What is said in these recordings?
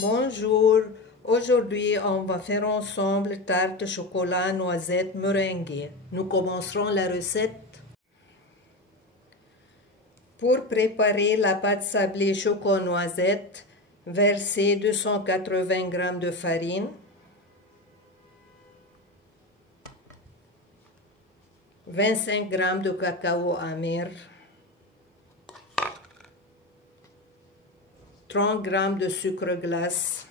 Bonjour, aujourd'hui on va faire ensemble tarte chocolat noisette meringuée. Nous commencerons la recette. Pour préparer la pâte sablée choco noisette, versez 280 g de farine, 25 g de cacao amer, 30 g de sucre glace,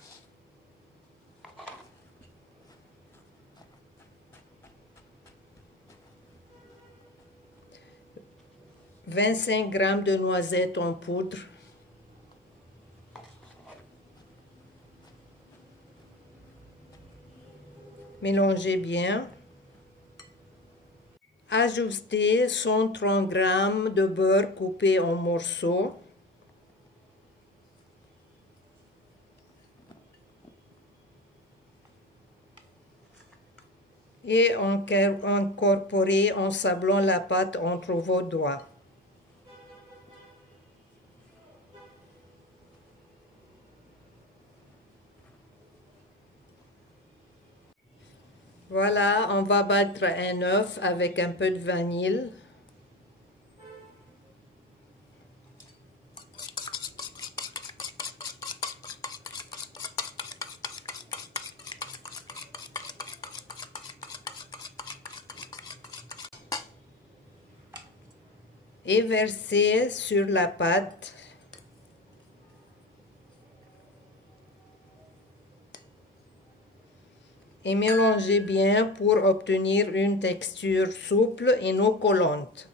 25 g de noisettes en poudre, mélangez bien. Ajoutez 130 g de beurre coupé en morceaux. Et incorporez en sablant la pâte entre vos doigts. Voilà, on va battre un œuf avec un peu de vanille. Et verser sur la pâte. Et mélangez bien pour obtenir une texture souple et non collante.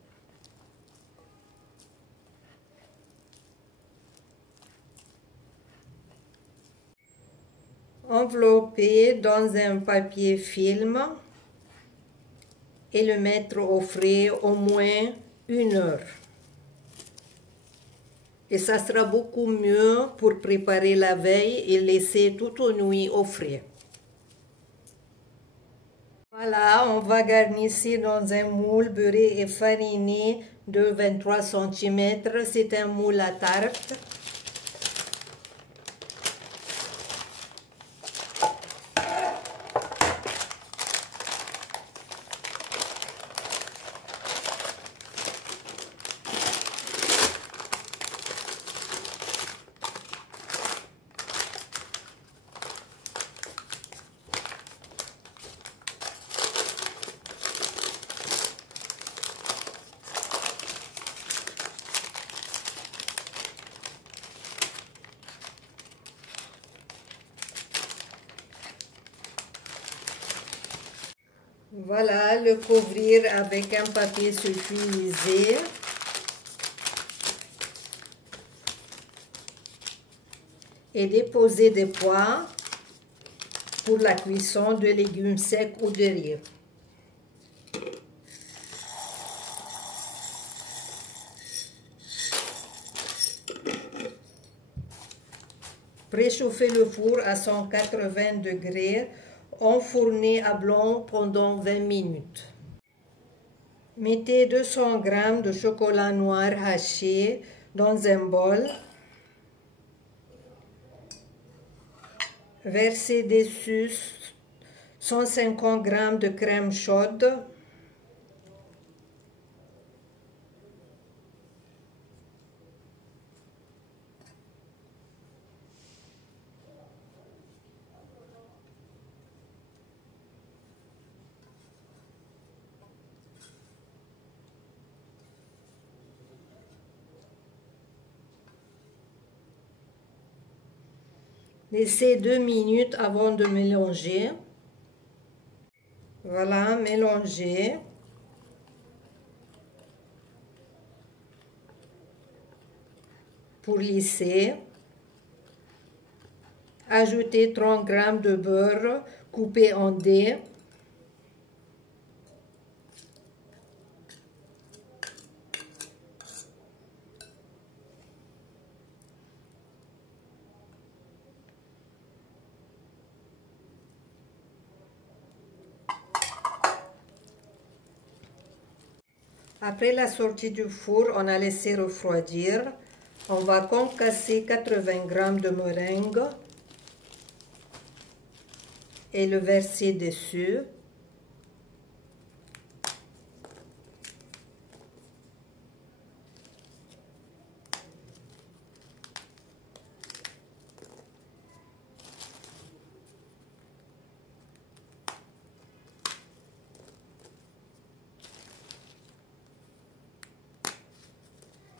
Enveloppez dans un papier film et le mettre au frais au moins 1 heure. Et ça sera beaucoup mieux pour préparer la veille et laisser toute une nuit au frais. Voilà, on va garnir dans un moule beurré et fariné de 23 cm. C'est un moule à tarte. Voilà, le couvrir avec un papier sulfurisé. Et déposer des pois pour la cuisson de légumes secs ou de riz. Préchauffez le four à 180 degrés. Enfournez à blanc pendant 20 minutes. Mettez 200 g de chocolat noir haché dans un bol. Versez dessus 150 g de crème chaude. Laissez 2 minutes avant de mélanger. Voilà, mélangez. Pour lisser, ajoutez 30 g de beurre coupé en dés. Après la sortie du four, on a laissé refroidir. On va concasser 80 g de meringue et le verser dessus.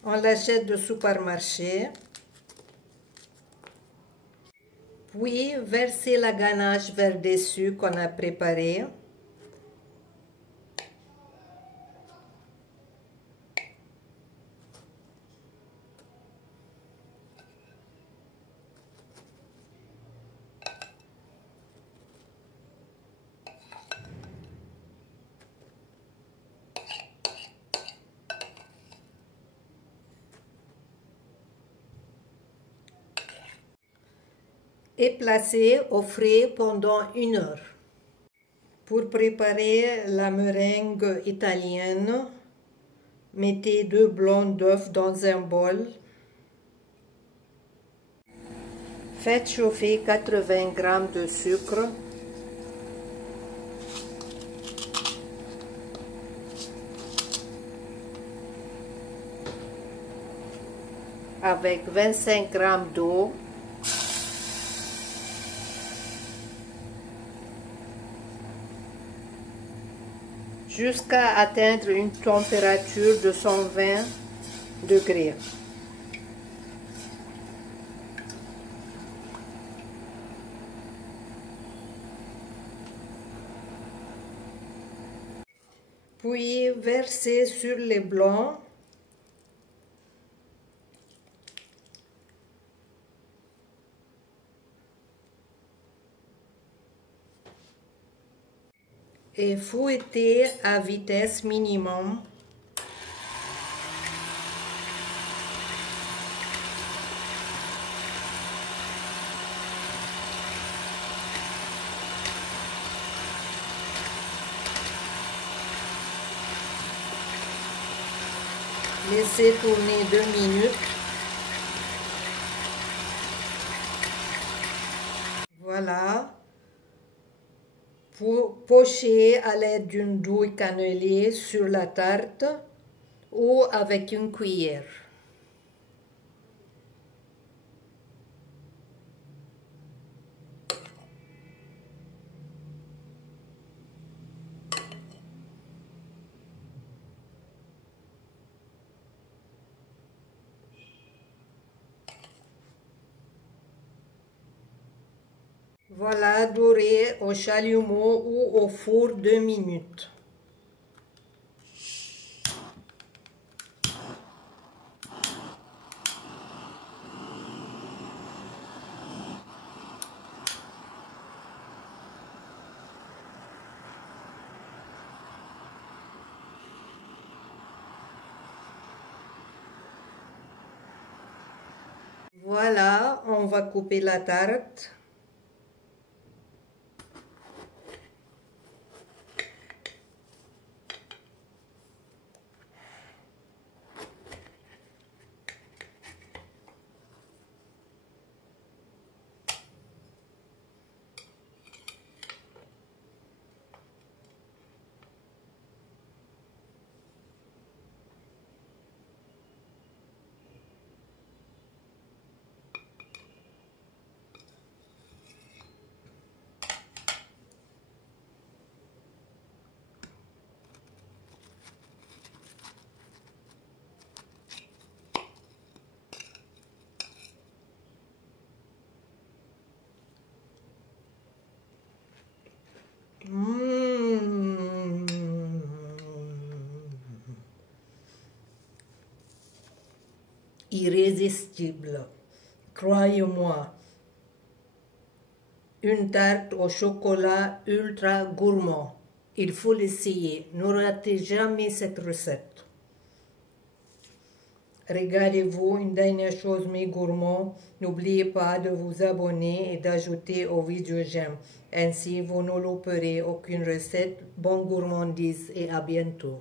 On l'achète de supermarché. Puis, verser la ganache vers dessus qu'on a préparé. Et placer au frais pendant 1 heure. Pour préparer la meringue italienne, mettez 2 blancs d'œufs dans un bol. Faites chauffer 80 g de sucre. Avec 25 g d'eau. Jusqu'à atteindre une température de 120 degrés. Puis versez sur les blancs. Et fouettez à vitesse minimum. Laissez tourner 2 minutes. Voilà. Pochez à l'aide d'une douille cannelée sur la tarte ou avec une cuillère. Voilà, doré au chalumeau ou au four 2 minutes. Voilà, on va couper la tarte. Irrésistible, croyez-moi. Une tarte au chocolat ultra gourmand. Il faut l'essayer. Ne ratez jamais cette recette. Régalez-vous. Une dernière chose, mes gourmands, n'oubliez pas de vous abonner et d'ajouter aux vidéos j'aime. Ainsi, vous ne louperez aucune recette. Bonne gourmandise et à bientôt.